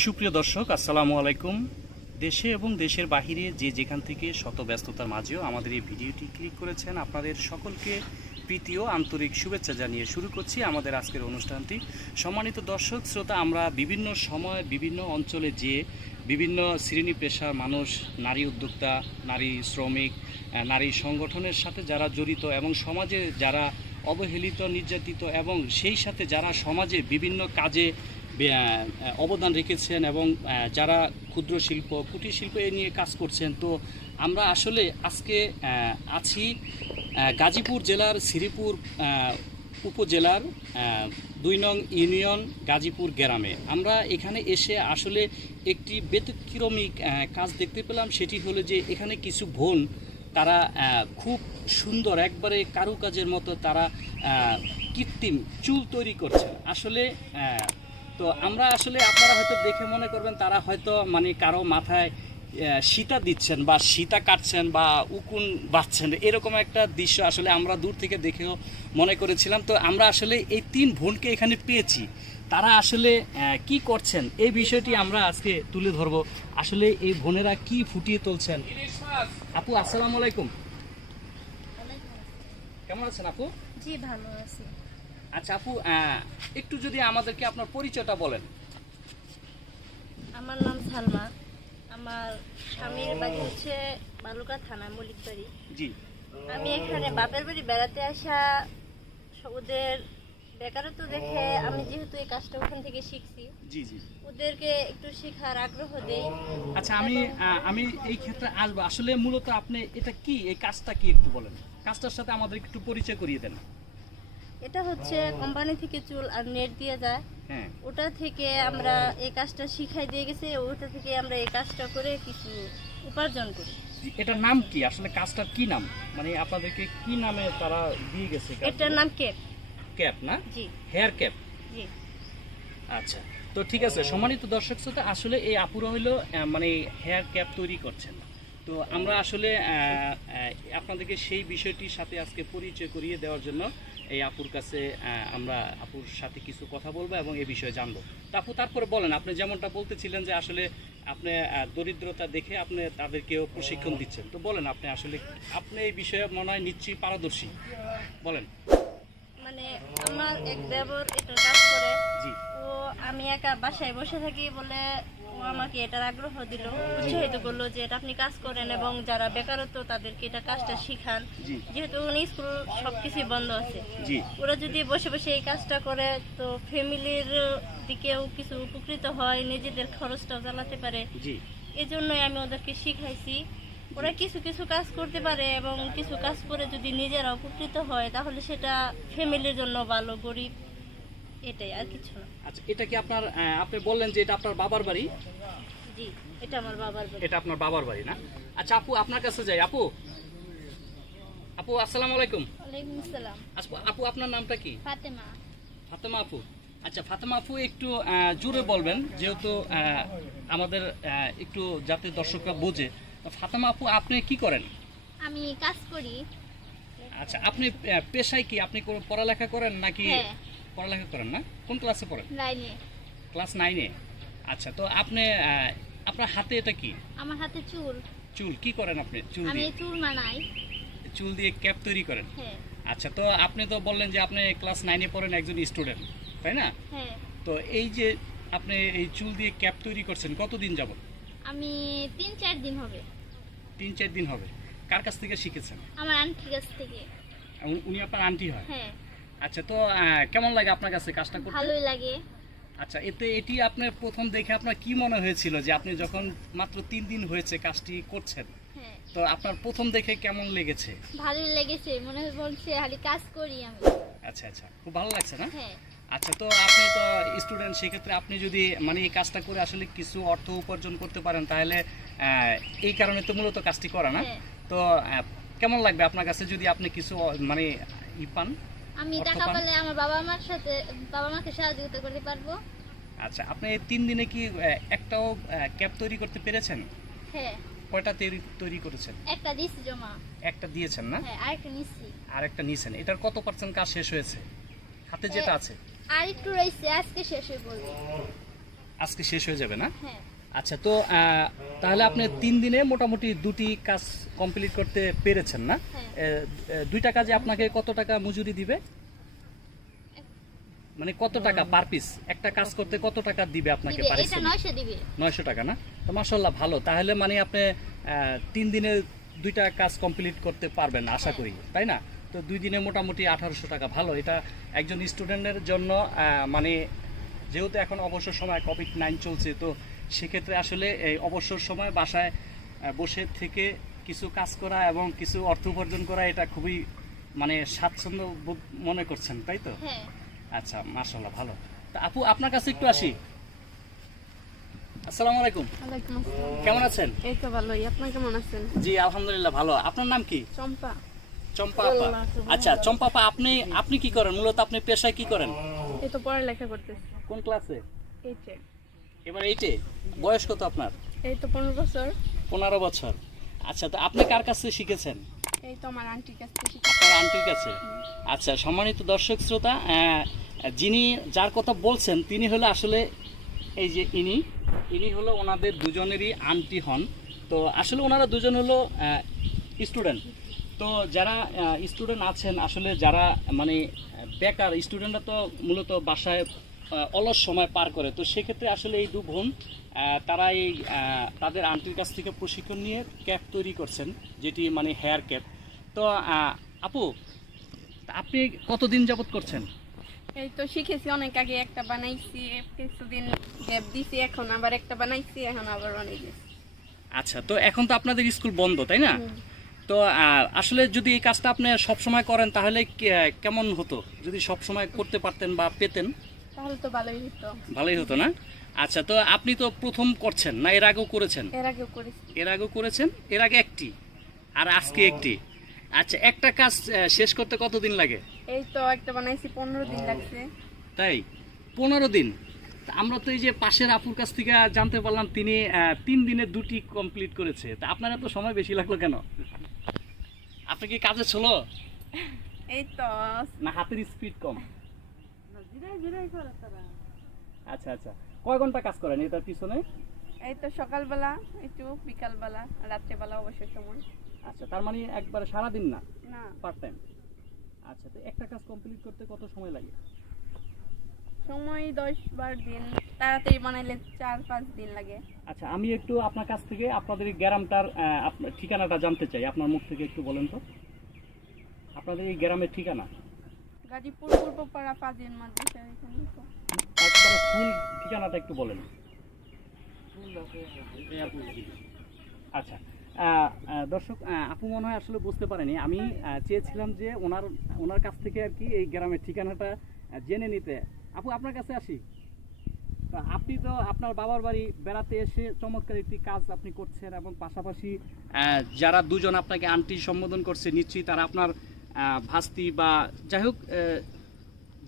সুপ্রিয় দর্শক, আসসালামু আলাইকুম। দেশে এবং দেশের বাহিরে যে যেখান থেকে শত ব্যস্ততার মাঝেও আমাদের এই ভিডিওটি ক্লিক করেছেন, আপনাদের সকলকে প্রীতি ও আন্তরিক শুভেচ্ছা জানিয়ে শুরু করছি আমাদের আজকের অনুষ্ঠানটি। সম্মানিত দর্শক, শ্রোতা, আমরা বিভিন্ন সময় বিভিন্ন অঞ্চলে যে বিভিন্ন শ্রেণি পেশার মানুষ, নারী উদ্যোক্তা, নারী শ্রমিক নারী সংগঠনের সাথে যারা জড়িত এবং সমাজে যারা অবহেলিত, নির্যাতিত এবং সেই সাথে যারা সমাজে বিভিন্ন কাজে অবদান রেখেছেন এবং যারা ক্ষুদ্র শিল্প, কুটির শিল্প এ নিয়ে কাজ করছেন, তো আমরা আসলে আজকে আছি গাজীপুর জেলার শ্রীপুর উপজেলার দুই নং ইউনিয়ন গাজীপুর গ্রামে। আমরা এখানে এসে আসলে একটি ব্যতিক্রমিক কাজ দেখতে পেলাম, সেটি হলো যে এখানে কিছু বোন তারা খুব সুন্দর, একবারে কারুকাজের মতো তারা কৃত্রিম চুল তৈরি করছেন। আসলে তো আমরা আসলে আপনারা হয়তো দেখে মনে করবেন তারা হয়তো মানে কারও মাথায় সীতা দিচ্ছেন বা সীতা কাটছেন বা উকুন বাঁধছেন এরকম একটা দৃশ্য আসলে আমরা দূর থেকে দেখেও মনে করেছিলাম। তো আমরা আসলে এই তিন বোনকে এখানে পেয়েছি। তারা আসলে কি করছেন? এই বিষয়টি আমরা আজকে তুলে ধরবো। আসলে এই বোনেরা কি ফুটিয়ে তুলছেন? আপু আসসালামু আলাইকুম। কেমন আছেন আপু? জি ভালো আছি। আচ্ছা আপু একটু যদি আমাদেরকে আপনার পরিচয়টা বলেন। আমার নাম সালমা। আমার স্বামীর বাড়ি হচ্ছে বালুকা থানা মলিকবাড়ি জি। আমি এখানে বাপের বাড়ি বেড়াতে আসা ওদের বেকারত্ব দেখে আমি যেহেতু এই কাজটা ওখান থেকে শিখছি জি জি। ওদেরকে একটু শেখার আগ্রহ দেই। আচ্ছা আমি আমি এই ক্ষেত্রে আসব। আসলে মূলত আপনি এটা কি? এই কাজটা কি একটু বলেন। কাজটার সাথে আমাদের একটু পরিচয় করিয়ে দেন। এটা হচ্ছে কোম্পানি থেকে চুল আর নেট দিয়ে যায়। হ্যাঁ। ওটা থেকে আমরা এই কাজটা শিখাই দিয়ে গেছে ওটা থেকে আমরা এই কাজটা করে কিছু উপার্জন করি। এটার নাম কি? আসলে কাজটার কি নাম? মানে আপনাদেরকে কি নামে তারা দিয়ে গেছে এটার নাম কেপ ক্যাপ না? জি। Hair cap? জি। আচ্ছা তো ঠিক আছে সম্মানিত দর্শক শ্রোতা আসলে এই আপুরা আহ, মানে হেয়ার ক্যাপ তৈরি করছেন। তো আমরা আসলে আপনাদেরকে সেই বিষয়টির সাথে আজকে পরিচয় করিয়ে দেওয়ার জন্য এই আপুর কাছে আমরা আপুর সাথে কিছু কথা বলব এবং এই বিষয়ে জানব। তো আপু তারপরে বলেন আপনি যেমনটা বলতেছিলেন যে আসলে আপনি দরিদ্রতা দেখে আপনি তাদেরকেও প্রশিক্ষণ দিচ্ছেন। তো বলেন আপনি আসলে আপনি এই বিষয়ে মনে হয় নিশ্চয়ই পারদর্শী। বলেন। মানে আমার এক দেবর এটা কাজ করে। জি। ও আমি একা বাসায় বসে থাকি বলে আমাকে এটার আগ্রহ দিল উৎসাহিত করল যে এটা আপনি কাজ করেন এবং যারা বেকারত্ব তাদেরকে এটা কাজটা শিখান। যেহেতু উনি স্কুল সবকিছুই বন্ধ আছে। ওরা যদি বসে বসে এই কাজটা করে তো ফ্যামিলির দিকেও কিছু উপকৃত হয় নিজেদের খরচটাও চালাতে পারে। এই জন্যই আমি ওদেরকে শিখাইছি। ওরা কিছু কিছু কাজ করতে পারে এবং কিছু কাজ করে যদি নিজেরা উপকৃত হয় তাহলে সেটা ফ্যামিলির জন্য ভালো গরিব এটাই আর কিছু না। আচ্ছা এটা কি আপনার আপনি বললেন যে এটা আপনার বাবার বাড়ি? জি এটা আমার বাবার বাড়ি। এটা আপনার বাবার বাড়ি না? আচ্ছা আপু আপনার কাছে যাই। আপু? আপু আসসালামু আলাইকুম। ওয়ালাইকুম আসসালাম। আপু আপু আপনার নামটা কি? ফাতেমা। ফাতেমা আপু। আচ্ছা ফাতেমা আপু একটু জোরে বলবেন যেহেতু আমাদের একটু যাতে দর্শকরা বোঝে। ফাতেমা আপু আপনি কি করেন? আমি কাজ করি। আচ্ছা আপনি পেশায় কি? আপনি কোনো পড়ালেখা করেন নাকি হ্যাঁ। পড়ালেখা করেন না? কোন ক্লাসে পড়েন? লাইনে ক্লাস নাইনে আচ্ছা তো আপনি আপনার হাতে এটা কি? আমার হাতে চুল। চুল কি করেন আপনি? চুল আমি দিয়ে? চুল মানাই চুল দিয়ে ক্যাপ তৈরি করেন? হ্যাঁ। আচ্ছা তো আপনি তো বললেন যে আপনি ক্লাস নাইনে পড়েন একজন স্টুডেন্ট তাই না? হ্যাঁ। তো এই যে আপনি এই চুল দিয়ে ক্যাপ তৈরি করছেন কতদিন যাব আমি তিন চার দিন হবে। তিন চার দিন হবে। কার কাছ থেকে শিখেছেন? আমার আন্টির কাছ থেকে। উনি- উনি আপনার আন্টি হয়? হ্যাঁ। আচ্ছা তো কেমন লাগে আপনার কাছে কাজটা করতে? ভালোই লাগে। আচ্ছা এতে এটি আপনার প্রথম দেখে আপনার কি মনে হয়েছিল যে আপনি যখন মাত্র তিন দিন হয়েছে কাজটি করছেন হ্যাঁ। তো আপনার প্রথম দেখে কেমন লেগেছে? ভালোই লেগেছে মনে বলছে খালি কাজ করি আমি। আচ্ছা আচ্ছা খুব ভালো লাগছে না? হ্যাঁ। আচ্ছা তো আপনি তো স্টুডেন্ট সেক্ষেত্রে আপনি যদি মানে এই কাজটা করে আসলে কিছু অর্থ উপার্জন করতে পারেন তাহলে এই কারণে তো মূলত কাজটি করা না? হ্যাঁ। তো কেমন লাগবে আপনার কাছে যদি আপনি কিছু মানে ই পান? আমি টাকা? পেলে আমার বাবা মার সাথে বাবা মাকে সহযোগিতা করতে পারব। আচ্ছা আপনি এই তিন দিনে কি একটাও ক্যাব তৈরি করতে পেরেছেন? হ্যাঁ। কয়টা তৈরি তৈরি করেছেন? একটা দিছি জমা। একটা দিয়েছেন না? হ্যাঁ আরেকটা নিচ্ছি আর একটা নিয়েছেন এটার কত পার্সেন্ট কাজ শেষ হয়েছে? হাতে যেটা আছে। আর একটু রয়েছে আজকে শেষ হয়ে বলব। আজকে শেষ হয়ে যাবে না? হ্যাঁ। আচ্ছা তো আহ, তাহলে আপনি তিন দিনে মোটামুটি দুটি কাজ কমপ্লিট করতে পেরেছেন না? হ্যাঁ। দুইটা কাজে আপনাকে কত টাকা মজুরি দিবে? মানে কত টাকা পার পিস একটা কাজ করতে কত টাকা দিবে আপনাকে নয়শো টাকা না? তো মাসাল্লাহ ভালো। তাহলে মানে আপনি আহ, তিন দিনে দুইটা কাজ কমপ্লিট করতে পারবেন আশা হ্যাঁ। করি তাই না? তো দুই দিনে মোটামুটি আঠারোশো টাকা ভালো। এটা একজন স্টুডেন্টের জন্য মানে যেহেতু এখন অবসর সময় কোভিড নাইন চলছে তো সেক্ষেত্রে আসলে এই অবসর সময় বাসায় বসে থেকে কিছু কাজ করা এবং কিছু অর্থ উপার্জন করা এটা খুবই মানে স্বাচ্ছন্দ্য বোধ মনে করছেন তাই তো? হ্যাঁ। আচ্ছা মাশাল্লাহ ভালো। তা আপু আপনার কাছে একটু আসি। আসসালামু আলাইকুম। কেমন আছেন? এই তো ভালোই। আপনার কেমন আছেন? জি আলহামদুলিল্লাহ ভালো। আপনার নাম কি? চম্পা। চম্পা আপা। আচ্ছা চম্পা আপা আপনি আপনি কি করেন? মূলত আপনি পেশায় কি করেন? এই তো পড়ালেখা করতেছি। কোন ক্লাসে? এই যে এবার এইটে বয়স কত আপনার? এই তো পনেরো বছর। পনেরো বছর। আচ্ছা তো আপনি কার কাছে শিখেছেন? এই তো আমার আন্টির কাছ। আপনার আন্টির কাছে? আচ্ছা সম্মানিত দর্শক শ্রোতা যিনি যার কথা বলছেন তিনি হলো আসলে এই যে ইনি। ইনি হলো ওনাদের দুজনেরই আন্টি হন। তো আসলে ওনারা দুজন হলো স্টুডেন্ট তো যারা স্টুডেন্ট আছেন আসলে যারা মানে বেকার স্টুডেন্টরা তো মূলত বাসায় অলস সময় পার করে। তো সেক্ষেত্রে আসলে এই দু বোন তারা এই তাদের আন্টির কাছ থেকে প্রশিক্ষণ নিয়ে ক্যাপ তৈরি করছেন যেটি মানে হেয়ার ক্যাপ। তো আপু আপনি কতদিন যাবত করছেন? এই তো শিখেছি অনেক আগে একটা বানাইছি কিছুদিন গ্যাপ দিছি এখন আবার একটা বানাইছি এখন আবার বানাইছি আচ্ছা তো এখন তো আপনাদের স্কুল বন্ধ তাই না? তো আসলে যদি এই কাজটা আপনি সব সময় করেন তাহলে কেমন হতো? যদি সব সময় করতে পারতেন বা পেতেন? তাহলে তো ভালোই হতো ভালোই হতো না? আচ্ছা তো আপনি তো প্রথম করছেন না এর আগেও করেছেন? এর আগেও করেছি। এর আগেও করেছেন? এর আগে একটি আর আজকে একটি। আচ্ছা একটা কাজ শেষ করতে কতদিন লাগে? এই তো একটা বানাইছি পনেরো দিন লাগছে। তাই? পনেরো দিন। আমরা তো এই যে পাশের আপুর কাছ থেকে জানতে পারলাম তিনি আহ, তিন দিনে দুটি কমপ্লিট করেছে। তা আপনার এত সময় বেশি লাগল কেন? আপনি কি কাজে ছিল? এই তো। না হাতের স্পিড কম। আচ্ছা আচ্ছা। কয় ঘণ্টা কাজ করেন? এটার পিছনে? এই তো সকালবেলা একটু বিকালবেলা রাত্রেবেলা অবশ্যই সময়। আচ্ছা তার মানে একবার সারাদিন না? না। পার্ট টাইম আচ্ছা তো একটা কাজ কমপ্লিট করতে কত সময় লাগে? সময় দশ বার দিন তাড়াতাড়ি বানাইলে চার পাঁচ দিন লাগে। আচ্ছা আমি একটু আপনার কাছ থেকে আপনাদের এই গ্রামটার আপনার ঠিকানাটা জানতে চাই। আপনার মুখ থেকে একটু বলেন তো। আপনাদের এই গ্রামের ঠিকানা? গাজীপুর মাদ্রাসা এখানে তো। একবারে ফুল ঠিকানাটা একটু বলেন। আচ্ছা দর্শক আপু মনে হয় আসলে বুঝতে পারেনি। আমি চেয়েছিলাম যে ওনার ওনার কাছ থেকে আর কি এই গ্রামের ঠিকানাটা জেনে নিতে। আপু, আপনার কাছে আসি। আপনি তো আপনার বাবার বাড়ি বেড়াতে এসে চমৎকার একটি কাজ আপনি করছেন এবং পাশাপাশি যারা দুজন আপনাকে আন্টি সম্বোধন করছে, নিশ্চয়ই তারা আপনার ভাস্তি বা যাই হোক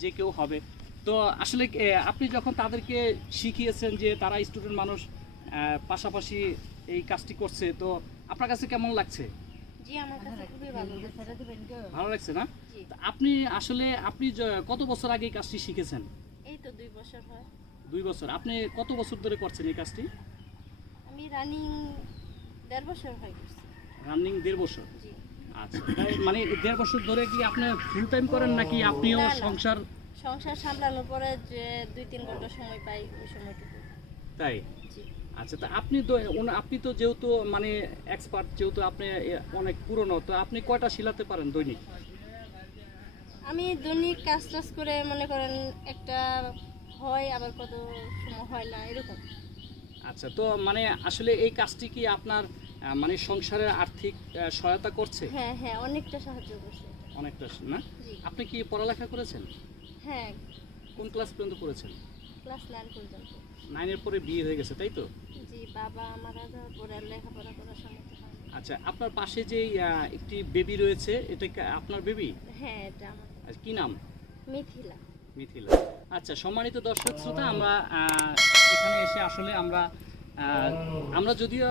যে কেউ হবে। তো আসলে আপনি যখন তাদেরকে শিখিয়েছেন যে তারা স্টুডেন্ট মানুষ পাশাপাশি এই কাজটি করছে তো আপনার কাছে কেমন লাগছে? জি আমার কাছে খুবই ভালো লাগছে। না? আপনি আসলে আপনি কত বছর আগে এই কাজটি শিখেছেন? এই তো দুই বছর হয়। দুই বছর। আপনি কত বছর ধরে করছেন এই কাজটি? আমি রানিং দেড় বছর হয়ে গেছে। রানিং দেড় বছর। জি। আচ্ছা। মানে দেড় বছর ধরে কি আপনি ফুল টাইম করেন নাকি আপনিও। সংসার? সংসার সামলানোর পরে যে দুই তিন ঘণ্টা সময় পাই ওই সময়টুকু। তাই? আচ্ছা তা আপনি তো আপনি তো যেহেতু মানে এক্সপার্ট যেহেতু আপনি অনেক পুরনো তো আপনি কয়টা শিলাতে পারেন দৈনিক? আমি দৈনিক কাজ টাজ করে মনে করেন একটা হয় আবার কত সময় হয় না এরকম। আচ্ছা তো মানে আসলে এই কাজটি কি আপনার মানে সংসারের আর্থিক সহায়তা করছে? হ্যাঁ হ্যাঁ অনেকটা সাহায্য করছে। অনেকটা না? আপনি কি পড়ালেখা করেছেন? হ্যাঁ। কোন ক্লাস পর্যন্ত পড়েছেন ক্লাস নাইন পর্যন্ত। নাইনের পরে বিয়ে হয়ে গেছে তাই তো? জি বাবা আমার আগে পরে লেখাপড়া করার সময়। আচ্ছা আপনার পাশে যে একটি বেবি রয়েছে এটা কি আপনার বেবি? হ্যাঁ এটা আমার আর কি নাম? মিথিলা। মিথিলা। আচ্ছা সম্মানিত দর্শক শ্রোতা আমরা এখানে এসে আসলে আমরা আমরা যদিও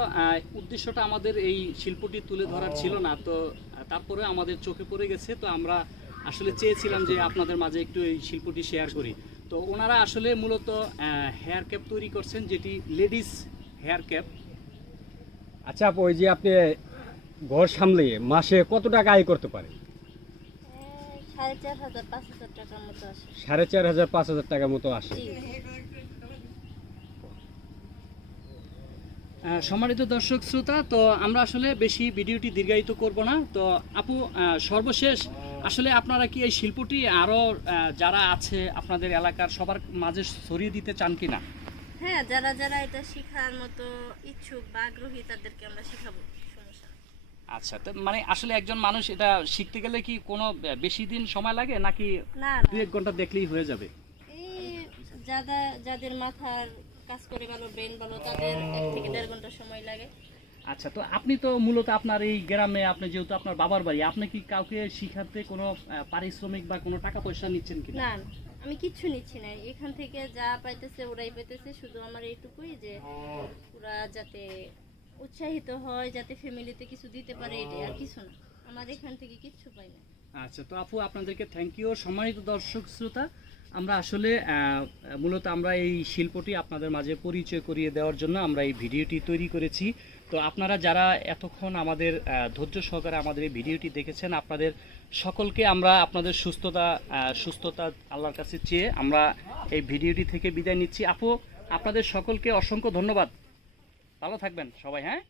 উদ্দেশ্যটা আমাদের এই শিল্পটি তুলে ধরার ছিল না তো তারপরে আমাদের চোখে পড়ে গেছে তো আমরা আসলে চেয়েছিলাম যে আপনাদের মাঝে একটু এই শিল্পটি শেয়ার করি। তো তো ওনারা আসলে মূলত হেয়ার ক্যাপ তৈরি করছেন যেটি লেডিস হেয়ার ক্যাপ আচ্ছা আপু ওই যে আপনি ঘর সামলিয়ে মাসে কত টাকা আয় করতে পারেন? সাড়ে চার হাজার পাঁচ হাজার টাকার মতো আসে। সাড়ে চার হাজার পাঁচ হাজার টাকার মতো আসে জি আহ, সম্মানিত দর্শক শ্রোতা তো আমরা আসলে বেশি ভিডিওটি দীর্ঘায়িত করব না। তো আপু সর্বশেষ আসলে আপনারা কি এই শিল্পটি আরও যারা আছে আপনাদের এলাকার সবার মাঝে ছড়িয়ে দিতে চান কি না হ্যাঁ যারা যারা এটা শেখার মতো ইচ্ছুক বা আগ্রহী তাদেরকে আমরা শেখাবো আচ্ছা তো মানে আসলে একজন মানুষ এটা শিখতে গেলে কি কোনো বেশি দিন সময় লাগে? নাকি দুই এক ঘণ্টা দেখলেই হয়ে যাবে? এই যাদের মাথার কাজ করে ভালো ব্রেন ভালো তাদের এক থেকে দেড় ঘণ্টা সময় লাগে। আচ্ছা তো আপনি তো মূলত আপনার এই গ্রামে আপনি যেহেতু আপনার বাবার বাড়ি আপনি কি কাউকে শিখাতে কোনো পারিশ্রমিক বা কোনো টাকা পয়সা নিচ্ছেন কিনা? না না, আমি কিচ্ছু নিচ্ছি না। এখান থেকে যা পাইতেছে ওরাই পাইতেছে। শুধু আমার এইটুকুই যে ওরা যাতে উৎসাহিত হয় যাতে ফ্যামিলিতে কিছু দিতে পারে এটাই আর কিছু না। আমার এখান থেকে কিচ্ছু পাই না। আচ্ছা তো আপু আপনাদেরকে থ্যাংক ইউ সম্মানিত দর্শক শ্রোতা। আমরা আসলে মূলত আমরা এই শিল্পটি আপনাদের মাঝে পরিচয় করিয়ে দেওয়ার জন্য আমরা এই ভিডিওটি তৈরি করেছি। তো আপনারা যারা এতক্ষণ আমাদের ধৈর্য সহকারে আমাদের এই ভিডিওটি দেখেছেন, আপনাদের সকলকে আমরা আপনাদের সুস্থতা সুস্থতা আল্লাহর কাছে চেয়ে আমরা এই ভিডিওটি থেকে বিদায় নিচ্ছি। আপু, আপনাদের সকলকে অসংখ্য ধন্যবাদ। ভালো থাকবেন সবাই হ্যাঁ?